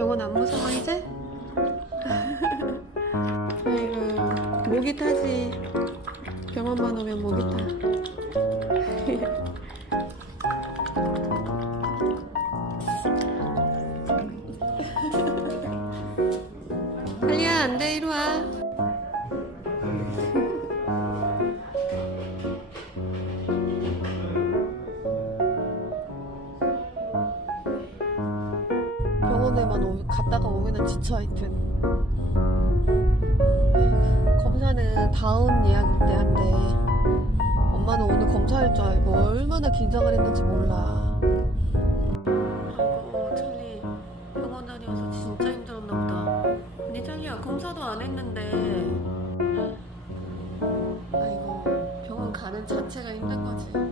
병원 안 무서워 이제? 아이고 목이 타지. 병원만 오면 목이 타. 할리야 안돼. 이리 와 병원에만 오, 갔다가 오면 지쳐하여튼. 네, 검사는 다음 예약일 때 한데 엄마는 오늘 검사할 줄 알고 얼마나 긴장을 했는지 몰라. 아이고 찰리. 병원 다녀와서 진짜 힘들었나 보다. 근데 찰리야 검사도 안 했는데. 아이고 병원 가는 자체가 힘든 거지.